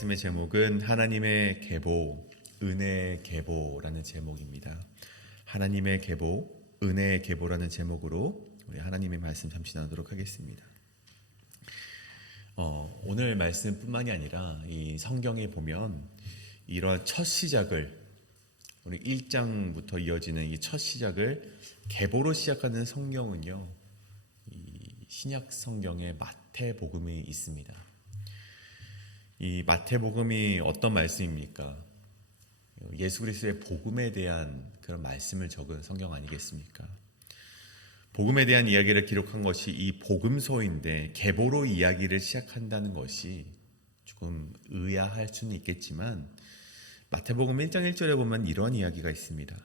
말씀의 제목은 하나님의 계보, 은혜의 계보라는 제목입니다. 하나님의 계보, 은혜의 계보라는 제목으로 우리 하나님의 말씀 잠시 나누도록 하겠습니다. 오늘 말씀뿐만이 아니라 이 성경에 보면 이러한 첫 시작을 우리 1장부터 이어지는 이 첫 시작을 계보로 시작하는 성경은요, 이 신약 성경에 마태복음이 있습니다. 이 마태복음이 어떤 말씀입니까? 예수 그리스도의 복음에 대한 그런 말씀을 적은 성경 아니겠습니까? 복음에 대한 이야기를 기록한 것이 이 복음서인데 계보로 이야기를 시작한다는 것이 조금 의아할 수는 있겠지만 마태복음 1장 1절에 보면 이러한 이야기가 있습니다.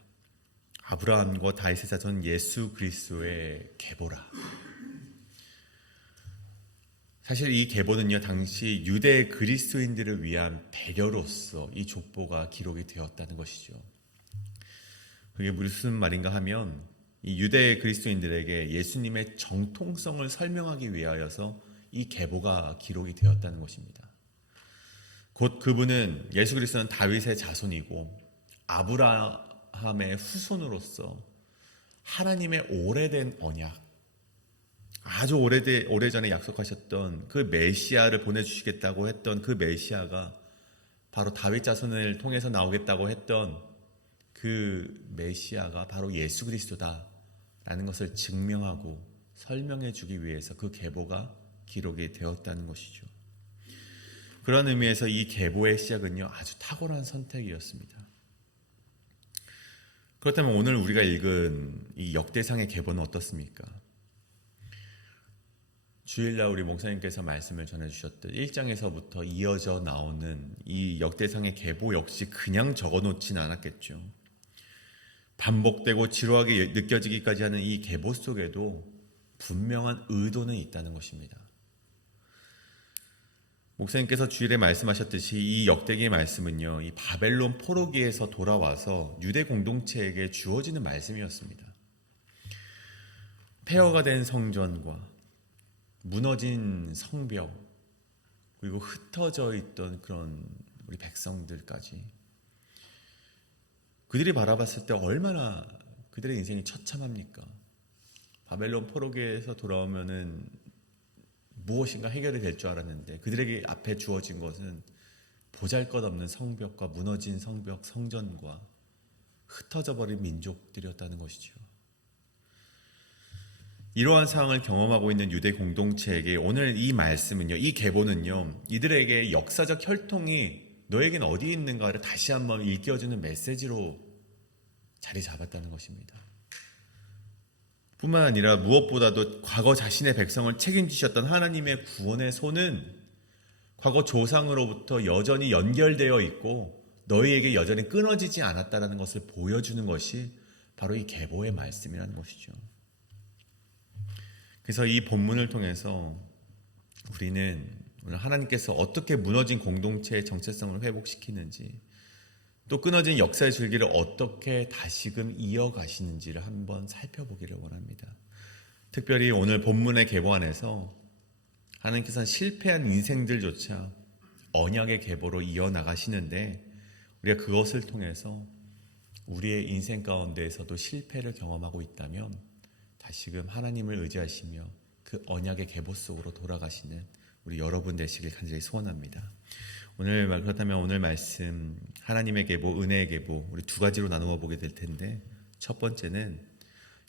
아브라함과 다윗의 자손 예수 그리스도의 계보라. 사실 이 계보는요, 당시 유대 그리스도인들을 위한 배려로서 이 족보가 기록이 되었다는 것이죠. 그게 무슨 말인가 하면 이 유대 그리스도인들에게 예수님의 정통성을 설명하기 위하여서 이 계보가 기록이 되었다는 것입니다. 곧 그분은 예수 그리스도는 다윗의 자손이고 아브라함의 후손으로서 하나님의 오래된 언약, 아주 오래전에 약속하셨던 그 메시아를 보내주시겠다고 했던 그 메시아가 바로 다윗 자손을 통해서 나오겠다고 했던 그 메시아가 바로 예수 그리스도다라는 것을 증명하고 설명해 주기 위해서 그 계보가 기록이 되었다는 것이죠. 그런 의미에서 이 계보의 시작은요, 아주 탁월한 선택이었습니다. 그렇다면 오늘 우리가 읽은 이 역대상의 계보는 어떻습니까? 주일날 우리 목사님께서 말씀을 전해주셨던 1장에서부터 이어져 나오는 이 역대상의 계보 역시 그냥 적어놓지는 않았겠죠. 반복되고 지루하게 느껴지기까지 하는 이 계보 속에도 분명한 의도는 있다는 것입니다. 목사님께서 주일에 말씀하셨듯이 이 역대기의 말씀은요, 이 바벨론 포로기에서 돌아와서 유대 공동체에게 주어지는 말씀이었습니다. 폐허가 된 성전과 무너진 성벽, 그리고 흩어져 있던 그런 우리 백성들까지 그들이 바라봤을 때 얼마나 그들의 인생이 처참합니까? 바벨론 포로기에서 돌아오면은 무엇인가 해결이 될 줄 알았는데 그들에게 앞에 주어진 것은 보잘것없는 성벽과 무너진 성벽, 성전과 흩어져 버린 민족들이었다는 것이죠. 이러한 상황을 경험하고 있는 유대 공동체에게 오늘 이 말씀은요, 이 계보는요, 이들에게 역사적 혈통이 너에겐 어디 있는가를 다시 한번 일깨워주는 메시지로 자리 잡았다는 것입니다. 뿐만 아니라 무엇보다도 과거 자신의 백성을 책임지셨던 하나님의 구원의 손은 과거 조상으로부터 여전히 연결되어 있고 너희에게 여전히 끊어지지 않았다는 것을 보여주는 것이 바로 이 계보의 말씀이라는 것이죠. 그래서 이 본문을 통해서 우리는 오늘 하나님께서 어떻게 무너진 공동체의 정체성을 회복시키는지, 또 끊어진 역사의 줄기를 어떻게 다시금 이어가시는지를 한번 살펴보기를 원합니다. 특별히 오늘 본문의 계보 안에서 하나님께서는 실패한 인생들조차 언약의 계보로 이어나가시는데 우리가 그것을 통해서 우리의 인생 가운데에서도 실패를 경험하고 있다면 다시금 하나님을 의지하시며 그 언약의 계보 속으로 돌아가시는 우리 여러분 되시길 간절히 소원합니다. 그렇다면 오늘 말씀 하나님의 계보, 은혜의 계보 우리 두 가지로 나누어 보게 될 텐데, 첫 번째는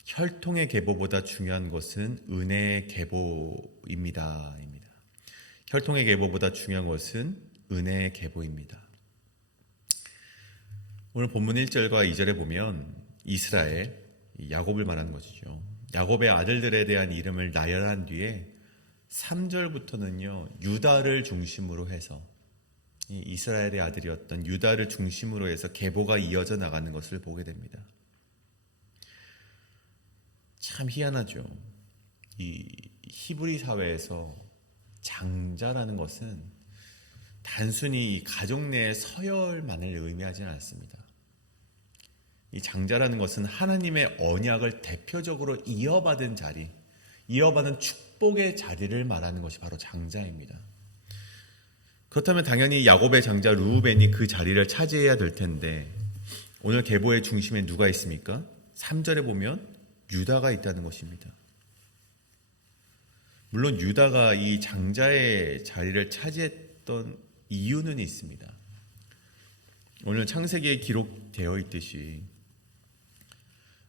혈통의 계보보다 중요한 것은 은혜의 계보입니다. 혈통의 계보보다 중요한 것은 은혜의 계보입니다. 오늘 본문 1절과 2절에 보면 이스라엘, 야곱을 말하는 것이죠. 야곱의 아들들에 대한 이름을 나열한 뒤에 3절부터는요, 유다를 중심으로 해서 이 이스라엘의 아들이었던 유다를 중심으로 해서 계보가 이어져 나가는 것을 보게 됩니다. 참 희한하죠. 이 히브리 사회에서 장자라는 것은 단순히 가족 내의 서열만을 의미하지는 않습니다. 이 장자라는 것은 하나님의 언약을 대표적으로 이어받은 자리, 이어받은 축복의 자리를 말하는 것이 바로 장자입니다. 그렇다면 당연히 야곱의 장자 르우벤이 그 자리를 차지해야 될 텐데 오늘 계보의 중심에 누가 있습니까? 3절에 보면 유다가 있다는 것입니다. 물론 유다가 이 장자의 자리를 차지했던 이유는 있습니다. 오늘 창세기에 기록되어 있듯이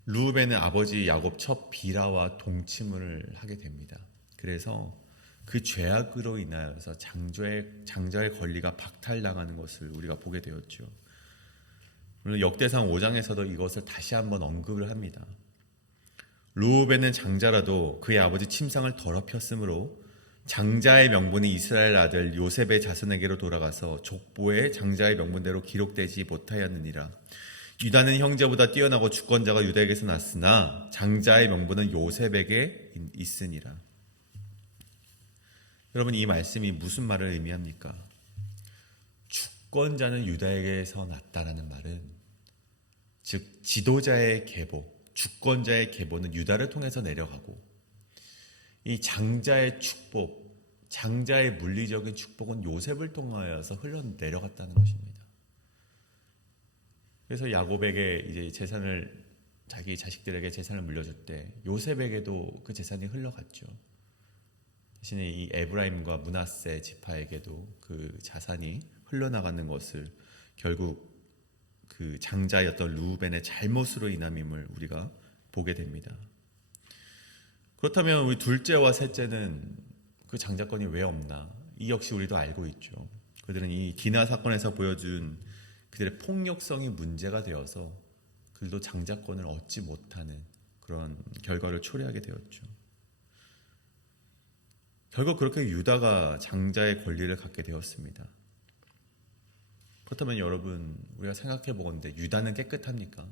르우벤은 아버지 야곱 첫 비라와 동침을 하게 됩니다. 그래서 그 죄악으로 인하여서 장자의 권리가 박탈당하는 것을 우리가 보게 되었죠. 물론 역대상 5장에서도 이것을 다시 한번 언급을 합니다. 르우벤은 장자라도 그의 아버지 침상을 더럽혔으므로 장자의 명분이 이스라엘 아들 요셉의 자손에게로 돌아가서 족보에 장자의 명분대로 기록되지 못하였느니라. 유다는 형제보다 뛰어나고 주권자가 유다에게서 났으나 장자의 명분은 요셉에게 있으니라. 여러분, 이 말씀이 무슨 말을 의미합니까? 주권자는 유다에게서 났다라는 말은 즉 지도자의 계보, 주권자의 계보는 유다를 통해서 내려가고 이 장자의 축복, 장자의 물리적인 축복은 요셉을 통하여서 흘러내려갔다는 것입니다. 그래서 야곱에게 이제 재산을 자기 자식들에게 재산을 물려줄 때 요셉에게도 그 재산이 흘러갔죠. 대신에 이 에브라임과 므낫세 지파에게도 그 자산이 흘러나가는 것을 결국 그 장자였던 르우벤의 잘못으로 인함임을 우리가 보게 됩니다. 그렇다면 우리 둘째와 셋째는 그 장자권이 왜 없나? 이 역시 우리도 알고 있죠. 그들은 이 디나 사건에서 보여준 그들의 폭력성이 문제가 되어서 그들도 장자권을 얻지 못하는 그런 결과를 초래하게 되었죠. 결국 그렇게 유다가 장자의 권리를 갖게 되었습니다. 그렇다면 여러분, 우리가 생각해 보건대 유다는 깨끗합니까?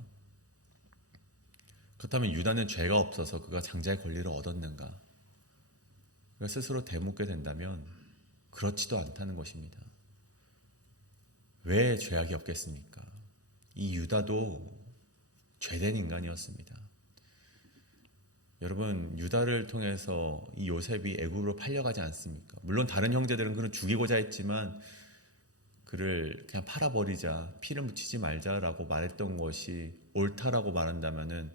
그렇다면 유다는 죄가 없어서 그가 장자의 권리를 얻었는가? 우리가 스스로 되묻게 된다면 그렇지도 않다는 것입니다. 왜 죄악이 없겠습니까? 이 유다도 죄된 인간이었습니다. 여러분, 유다를 통해서 이 요셉이 애굽으로 팔려가지 않습니까? 물론 다른 형제들은 그를 죽이고자 했지만 그를 그냥 팔아버리자, 피를 묻히지 말자라고 말했던 것이 옳다라고 말한다면은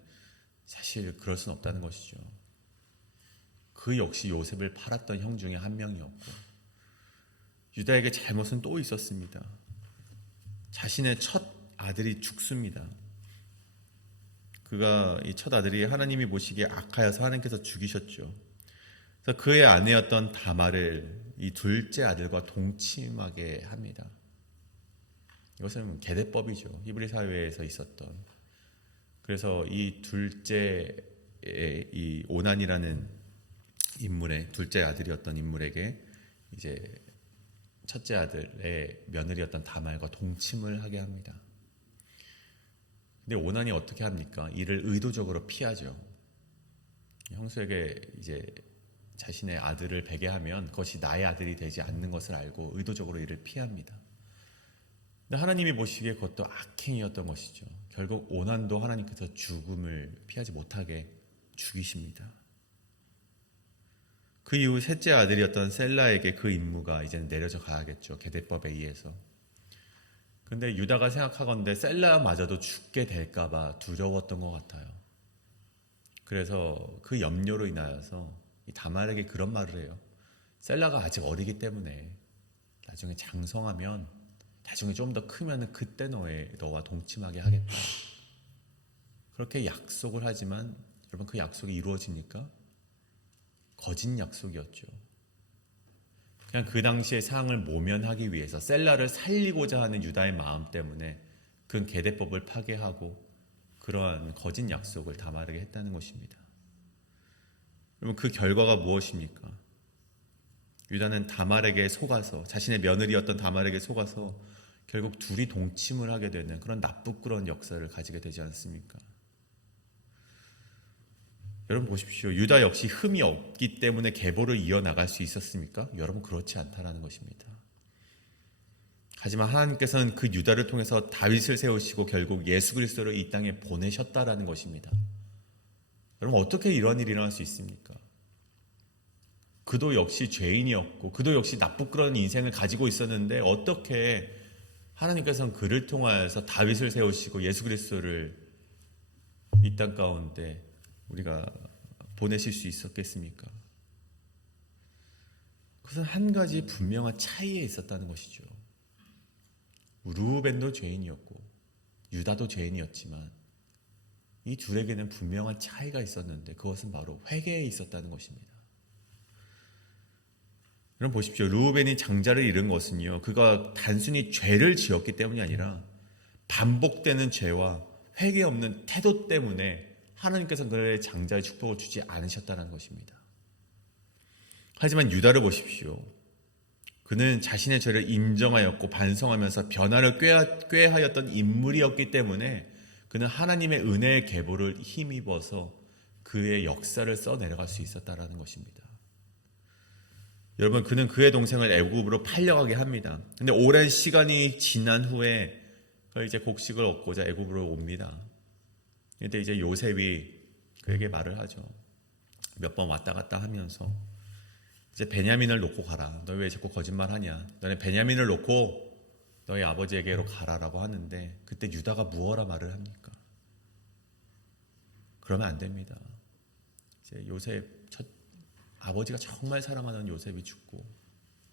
사실 그럴 수는 없다는 것이죠. 그 역시 요셉을 팔았던 형 중에 한 명이었고, 유다에게 잘못은 또 있었습니다. 자신의 첫 아들이 죽습니다. 그가 이 첫 아들이 하나님이 보시기에 악하여서 하나님께서 죽이셨죠. 그래서 그의 아내였던 다말을 이 둘째 아들과 동침하게 합니다. 이것은 계대법이죠. 히브리 사회에서 있었던. 그래서 이 둘째의 이 오난이라는 인물의 둘째 아들이었던 인물에게 이제 첫째 아들의 며느리였던 다말과 동침을 하게 합니다. 근데 오난이 어떻게 합니까? 이를 의도적으로 피하죠. 형수에게 이제 자신의 아들을 베게 하면 그것이 나의 아들이 되지 않는 것을 알고 의도적으로 이를 피합니다. 근데 하나님이 보시기에 그것도 악행이었던 것이죠. 결국 오난도 하나님께서 죽음을 피하지 못하게 죽이십니다. 그 이후 셋째 아들이었던 셀라에게 그 임무가 이제는 내려져 가야겠죠. 계대법에 의해서. 근데 유다가 생각하건대 셀라마저도 죽게 될까봐 두려웠던 것 같아요. 그래서 그 염려로 인하여서 이 다말에게 그런 말을 해요. 셀라가 아직 어리기 때문에 나중에 장성하면, 나중에 좀 더 크면 그때 너와 동침하게 하겠다. 그렇게 약속을 하지만 여러분, 그 약속이 이루어집니까? 거짓 약속이었죠. 그냥 그 당시의 상황을 모면하기 위해서 셀라를 살리고자 하는 유다의 마음 때문에 그는 계대법을 파괴하고 그러한 거짓 약속을 다말에게 했다는 것입니다. 여러분, 그 결과가 무엇입니까? 유다는 다말에게 속아서, 자신의 며느리였던 다말에게 속아서 결국 둘이 동침을 하게 되는 그런 나쁘끄러운 역사를 가지게 되지 않습니까? 여러분 보십시오. 유다 역시 흠이 없기 때문에 계보를 이어나갈 수 있었습니까? 여러분, 그렇지 않다라는 것입니다. 하지만 하나님께서는 그 유다를 통해서 다윗을 세우시고 결국 예수 그리스도를 이 땅에 보내셨다라는 것입니다. 여러분, 어떻게 이런 일이 일어날 수 있습니까? 그도 역시 죄인이었고 그도 역시 나쁘그런 인생을 가지고 있었는데 어떻게 하나님께서는 그를 통하여서 다윗을 세우시고 예수 그리스도를 이 땅 가운데 우리가 보내실 수 있었겠습니까? 그것은 한 가지 분명한 차이에 있었다는 것이죠. 르우벤도 죄인이었고 유다도 죄인이었지만 이 둘에게는 분명한 차이가 있었는데 그것은 바로 회개에 있었다는 것입니다. 여러분 보십시오. 르우벤이 장자를 잃은 것은요, 그가 단순히 죄를 지었기 때문이 아니라 반복되는 죄와 회개 없는 태도 때문에 하나님께서 그의 장자의 축복을 주지 않으셨다는 것입니다. 하지만 유다를 보십시오. 그는 자신의 죄를 인정하였고 반성하면서 변화를 꾀하였던 인물이었기 때문에 그는 하나님의 은혜의 계보를 힘입어서 그의 역사를 써내려갈 수 있었다는 것입니다. 여러분, 그는 그의 동생을 애굽으로 팔려가게 합니다. 근데 오랜 시간이 지난 후에 이제 곡식을 얻고자 애굽으로 옵니다. 근데 이제 요셉이 그에게 말을 하죠. 몇 번 왔다 갔다 하면서 이제 베냐민을 놓고 가라. 너 왜 자꾸 거짓말하냐? 너네 베냐민을 놓고 너희 아버지에게로 가라라고 하는데 그때 유다가 무엇라 말을 합니까? 그러면 안 됩니다. 이제 요셉 아버지가 정말 사랑하는 요셉이 죽고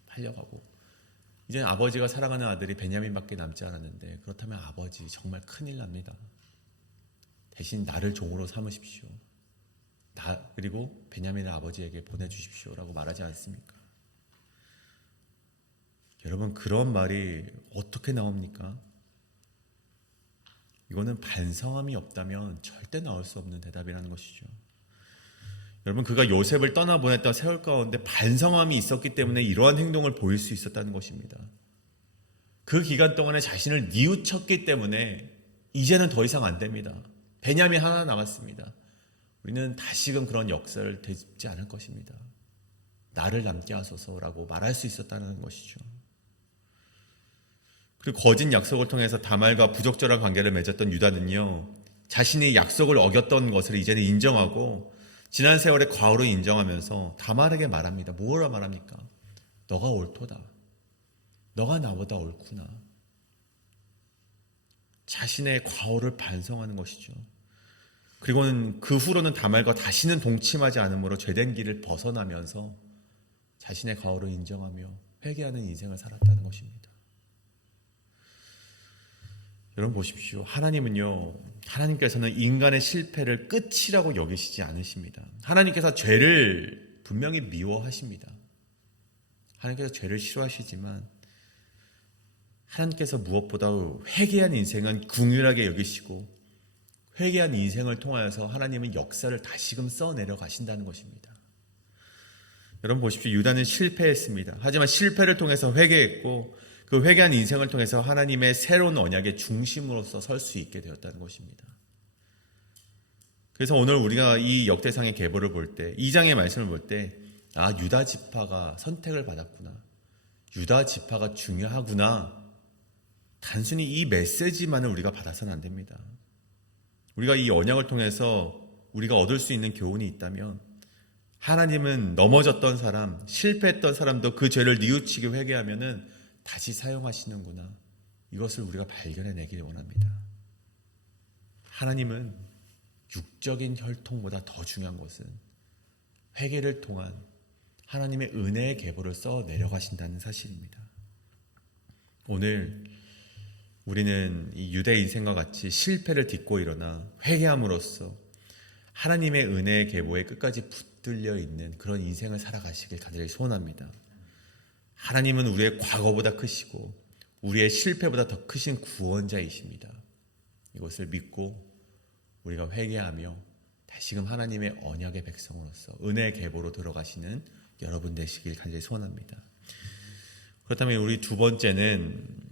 팔려가고 이제 아버지가 사랑하는 아들이 베냐민밖에 남지 않았는데 그렇다면 아버지 정말 큰일 납니다. 대신 나를 종으로 삼으십시오. 그리고 베냐민을 아버지에게 보내주십시오라고 말하지 않습니까? 여러분, 그런 말이 어떻게 나옵니까? 이거는 반성함이 없다면 절대 나올 수 없는 대답이라는 것이죠. 여러분, 그가 요셉을 떠나보냈던 세월 가운데 반성함이 있었기 때문에 이러한 행동을 보일 수 있었다는 것입니다. 그 기간 동안에 자신을 뉘우쳤기 때문에 이제는 더 이상 안 됩니다. 베냐민 하나 남았습니다. 우리는 다시금 그런 역사를 되짚지 않을 것입니다. 나를 남게 하소서라고 말할 수 있었다는 것이죠. 그리고 거짓 약속을 통해서 다말과 부적절한 관계를 맺었던 유다는요, 자신이 약속을 어겼던 것을 이제는 인정하고 지난 세월의 과오를 인정하면서 다말에게 말합니다. 뭐라 말합니까? 너가 옳도다. 너가 나보다 옳구나. 자신의 과오를 반성하는 것이죠. 그리고는 그 후로는 다말과 다시는 동침하지 않으므로 죄된 길을 벗어나면서 자신의 과오를 인정하며 회개하는 인생을 살았다는 것입니다. 여러분 보십시오. 하나님께서는 인간의 실패를 끝이라고 여기시지 않으십니다. 하나님께서 죄를 분명히 미워하십니다. 하나님께서 죄를 싫어하시지만 하나님께서 무엇보다 회개한 인생은 긍휼하게 여기시고 회개한 인생을 통하여서 하나님은 역사를 다시금 써내려 가신다는 것입니다. 여러분 보십시오. 유다는 실패했습니다. 하지만 실패를 통해서 회개했고 그 회개한 인생을 통해서 하나님의 새로운 언약의 중심으로서 설 수 있게 되었다는 것입니다. 그래서 오늘 우리가 이 역대상의 계보를 볼 때, 2장의 말씀을 볼 때, 유다 지파가 선택을 받았구나. 유다 지파가 중요하구나. 단순히 이 메시지만을 우리가 받아서는 안 됩니다. 우리가 이 언약을 통해서 우리가 얻을 수 있는 교훈이 있다면 하나님은 넘어졌던 사람, 실패했던 사람도 그 죄를 뉘우치게 회개하면은 다시 사용하시는구나. 이것을 우리가 발견해내기를 원합니다. 하나님은 육적인 혈통보다 더 중요한 것은 회개를 통한 하나님의 은혜의 계보를 써 내려가신다는 사실입니다. 오늘 우리는 이 유대 인생과 같이 실패를 딛고 일어나 회개함으로써 하나님의 은혜의 계보에 끝까지 붙들려 있는 그런 인생을 살아가시길 간절히 소원합니다. 하나님은 우리의 과거보다 크시고 우리의 실패보다 더 크신 구원자이십니다. 이것을 믿고 우리가 회개하며 다시금 하나님의 언약의 백성으로서 은혜의 계보로 들어가시는 여러분 되시길 간절히 소원합니다. 그렇다면 우리 두 번째는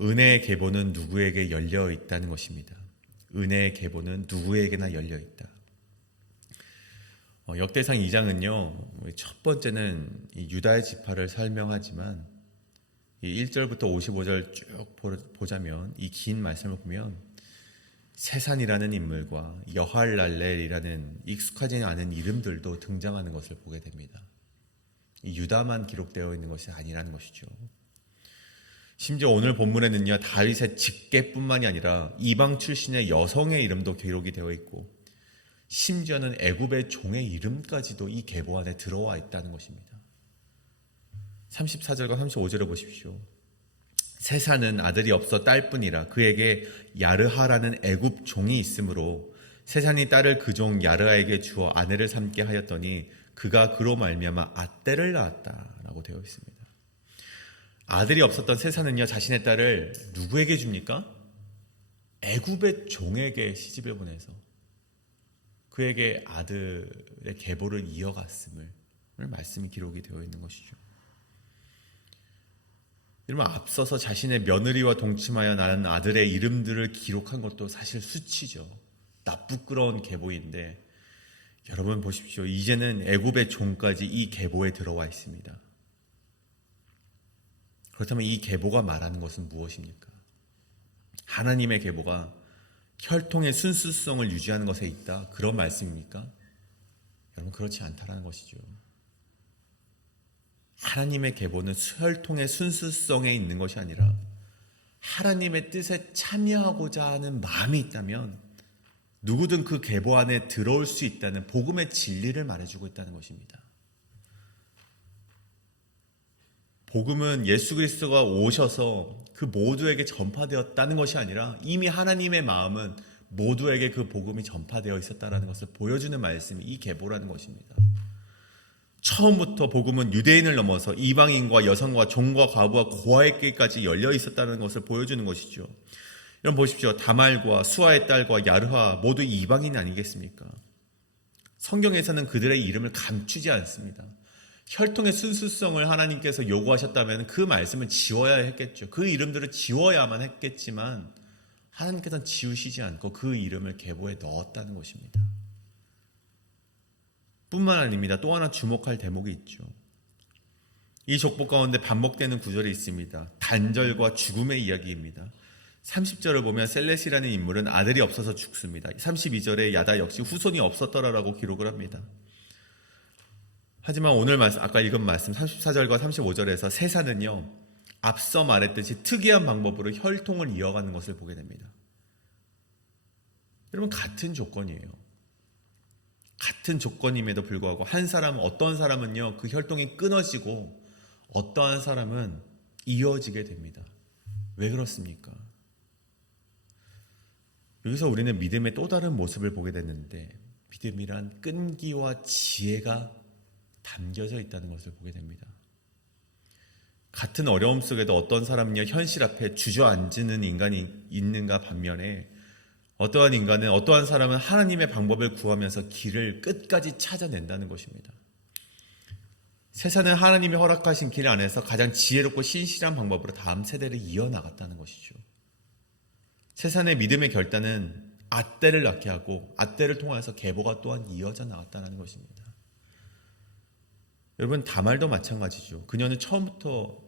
은혜의 계보는 누구에게 열려 있다는 것입니다. 은혜의 계보는 누구에게나 열려 있다. 역대상 2장은요, 첫 번째는 이 유다의 지파를 설명하지만 이 1절부터 55절 쭉 보자면 이 긴 말씀을 보면 세산이라는 인물과 여할랄렐이라는 익숙하지 않은 이름들도 등장하는 것을 보게 됩니다. 유다만 기록되어 있는 것이 아니라는 것이죠. 심지어 오늘 본문에는요, 다윗의 직계뿐만이 아니라 이방 출신의 여성의 이름도 기록이 되어 있고, 심지어는 애굽의 종의 이름까지도 이 계보 안에 들어와 있다는 것입니다. 34절과 35절을 보십시오. 세사는 아들이 없어 딸뿐이라 그에게 야르하라는 애굽 종이 있으므로 세산이 딸을 그 종 야르하에게 주어 아내를 삼게 하였더니 그가 그로 말미암아 앗대를 낳았다라고 되어 있습니다. 아들이 없었던 세사는요, 자신의 딸을 누구에게 줍니까? 애굽의 종에게 시집을 보내서 그에게 아들의 계보를 이어갔음을 오늘 말씀이 기록이 되어 있는 것이죠. 여러분, 앞서서 자신의 며느리와 동침하여 낳은 아들의 이름들을 기록한 것도 사실 수치죠. 나쁘끄러운 계보인데, 여러분 보십시오. 이제는 애굽의 종까지 이 계보에 들어와 있습니다. 그렇다면 이 계보가 말하는 것은 무엇입니까? 하나님의 계보가 혈통의 순수성을 유지하는 것에 있다, 그런 말씀입니까? 여러분, 그렇지 않다는 것이죠. 하나님의 계보는 혈통의 순수성에 있는 것이 아니라 하나님의 뜻에 참여하고자 하는 마음이 있다면 누구든 그 계보 안에 들어올 수 있다는 복음의 진리를 말해주고 있다는 것입니다. 복음은 예수 그리스도가 오셔서 그 모두에게 전파되었다는 것이 아니라 이미 하나님의 마음은 모두에게 그 복음이 전파되어 있었다는 것을 보여주는 말씀이 이 계보라는 것입니다. 처음부터 복음은 유대인을 넘어서 이방인과 여성과 종과 과부와 고아에게까지 열려 있었다는 것을 보여주는 것이죠. 여러분 보십시오. 다말과 수아의 딸과 야르하 모두 이방인 아니겠습니까? 성경에서는 그들의 이름을 감추지 않습니다. 혈통의 순수성을 하나님께서 요구하셨다면 그 말씀은 지워야 했겠죠. 그 이름들을 지워야만 했겠지만 하나님께서는 지우시지 않고 그 이름을 계보에 넣었다는 것입니다. 뿐만 아닙니다. 또 하나 주목할 대목이 있죠. 이 족보 가운데 반복되는 구절이 있습니다. 단절과 죽음의 이야기입니다. 30절을 보면 셀렛이라는 인물은 아들이 없어서 죽습니다. 32절에 야다 역시 후손이 없었더라라고 기록을 합니다. 하지만 오늘 말씀, 아까 읽은 말씀 34절과 35절에서 세사는요, 앞서 말했듯이 특이한 방법으로 혈통을 이어가는 것을 보게 됩니다. 여러분, 같은 조건이에요. 같은 조건임에도 불구하고 한 사람은, 어떤 사람은요, 그 혈통이 끊어지고 어떠한 사람은 이어지게 됩니다. 왜 그렇습니까? 여기서 우리는 믿음의 또 다른 모습을 보게 됐는데, 믿음이란 끈기와 지혜가 담겨져 있다는 것을 보게 됩니다. 같은 어려움 속에도 어떤 사람은요, 현실 앞에 주저앉는 인간이 있는가 반면에 어떠한 인간은, 어떠한 사람은 하나님의 방법을 구하면서 길을 끝까지 찾아낸다는 것입니다. 세상은 하나님이 허락하신 길 안에서 가장 지혜롭고 신실한 방법으로 다음 세대를 이어나갔다는 것이죠. 세상의 믿음의 결단은 앗대를 낳게 하고 앗대를 통해서 계보가 또한 이어져 나갔다는 것입니다. 여러분, 다말도 마찬가지죠. 그녀는 처음부터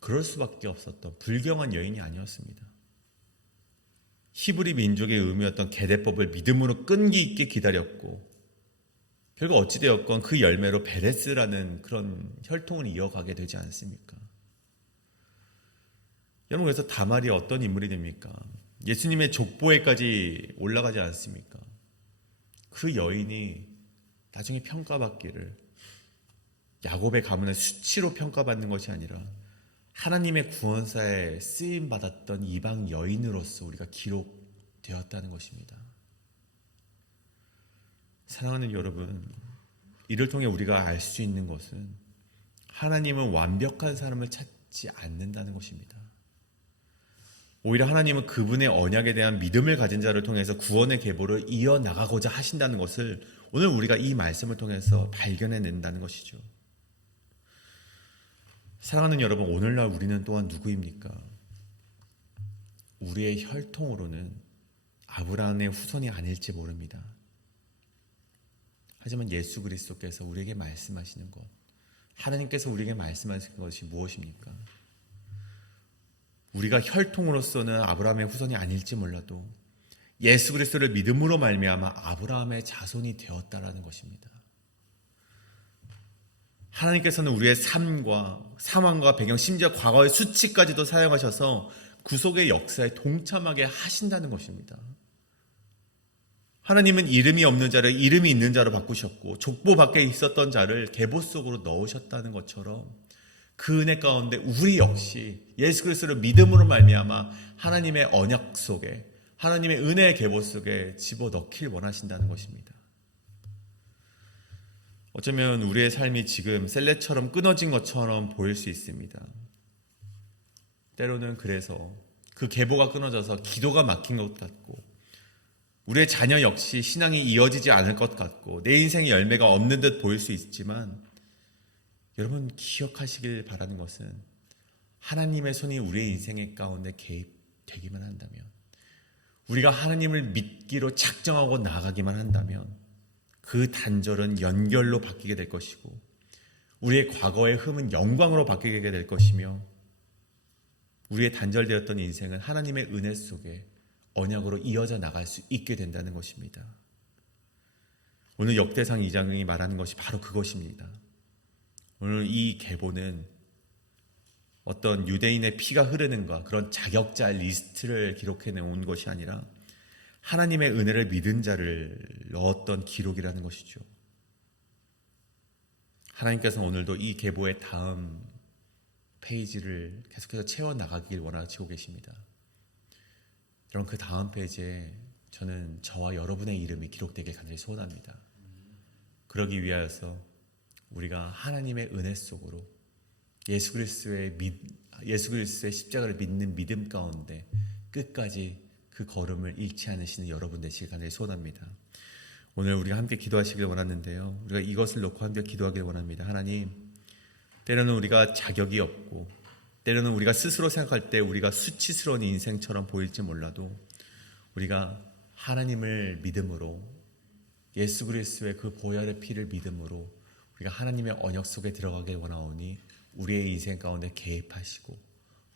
그럴 수밖에 없었던 불경한 여인이 아니었습니다. 히브리 민족의 의미였던 계대법을 믿음으로 끈기 있게 기다렸고, 결국 어찌되었건 그 열매로 베레스라는 그런 혈통을 이어가게 되지 않습니까? 여러분, 그래서 다말이 어떤 인물이 됩니까? 예수님의 족보에까지 올라가지 않습니까? 그 여인이 나중에 평가받기를 야곱의 가문의 수치로 평가받는 것이 아니라 하나님의 구원사에 쓰임받았던 이방 여인으로서 우리가 기록되었다는 것입니다. 사랑하는 여러분, 이를 통해 우리가 알 수 있는 것은 하나님은 완벽한 사람을 찾지 않는다는 것입니다. 오히려 하나님은 그분의 언약에 대한 믿음을 가진 자를 통해서 구원의 계보를 이어나가고자 하신다는 것을 오늘 우리가 이 말씀을 통해서 발견해낸다는 것이죠. 사랑하는 여러분, 오늘날 우리는 또한 누구입니까? 우리의 혈통으로는 아브라함의 후손이 아닐지 모릅니다. 하지만 예수 그리스도께서 우리에게 말씀하시는 것, 하나님께서 우리에게 말씀하시는 것이 무엇입니까? 우리가 혈통으로서는 아브라함의 후손이 아닐지 몰라도 예수 그리스도를 믿음으로 말미암아 아브라함의 자손이 되었다라는 것입니다. 하나님께서는 우리의 삶과 상황과 배경, 심지어 과거의 수치까지도 사용하셔서 구속의 역사에 동참하게 하신다는 것입니다. 하나님은 이름이 없는 자를 이름이 있는 자로 바꾸셨고 족보 밖에 있었던 자를 계보 속으로 넣으셨다는 것처럼 그 은혜 가운데 우리 역시 예수 그리스도를 믿음으로 말미암아 하나님의 언약 속에, 하나님의 은혜의 계보 속에 집어넣길 원하신다는 것입니다. 어쩌면 우리의 삶이 지금 셀레처럼 끊어진 것처럼 보일 수 있습니다. 때로는 그래서 그 계보가 끊어져서 기도가 막힌 것 같고, 우리의 자녀 역시 신앙이 이어지지 않을 것 같고, 내 인생의 열매가 없는 듯 보일 수 있지만, 여러분 기억하시길 바라는 것은 하나님의 손이 우리의 인생의 가운데 개입되기만 한다면, 우리가 하나님을 믿기로 작정하고 나아가기만 한다면 그 단절은 연결로 바뀌게 될 것이고, 우리의 과거의 흠은 영광으로 바뀌게 될 것이며, 우리의 단절되었던 인생은 하나님의 은혜 속에 언약으로 이어져 나갈 수 있게 된다는 것입니다. 오늘 역대상 2장이 말하는 것이 바로 그것입니다. 오늘 이 계보는 어떤 유대인의 피가 흐르는가 그런 자격자 리스트를 기록해 놓은 것이 아니라 하나님의 은혜를 믿은 자를 넣었던 기록이라는 것이죠. 하나님께서는 오늘도 이 계보의 다음 페이지를 계속해서 채워나가길 원하시고 계십니다. 여러분, 그 다음 페이지에 저는 저와 여러분의 이름이 기록되길 간절히 소원합니다. 그러기 위하여서 우리가 하나님의 은혜 속으로 예수 그리스도의 십자가를 믿는 믿음 가운데 끝까지 그 걸음을 잃지 않으시는 여러분 되시길 간절히 소원합니다. 오늘 우리가 함께 기도하시길 원하는데요, 우리가 이것을 놓고 함께 기도하길 원합니다. 하나님, 때로는 우리가 자격이 없고 때로는 우리가 스스로 생각할 때 우리가 수치스러운 인생처럼 보일지 몰라도 우리가 하나님을 믿음으로, 예수 그리스도의 그 보혈의 피를 믿음으로 우리가 하나님의 언약 속에 들어가길 원하오니 우리의 인생 가운데 개입하시고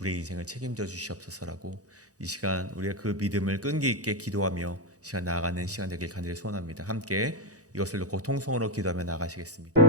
우리의 인생을 책임져 주시옵소서라고 이 시간 우리가 그 믿음을 끈기 있게 기도하며 시간 나아가는 시간 되길 간절히 소원합니다. 함께 이것을 놓고 통성으로 기도하며 나가시겠습니다.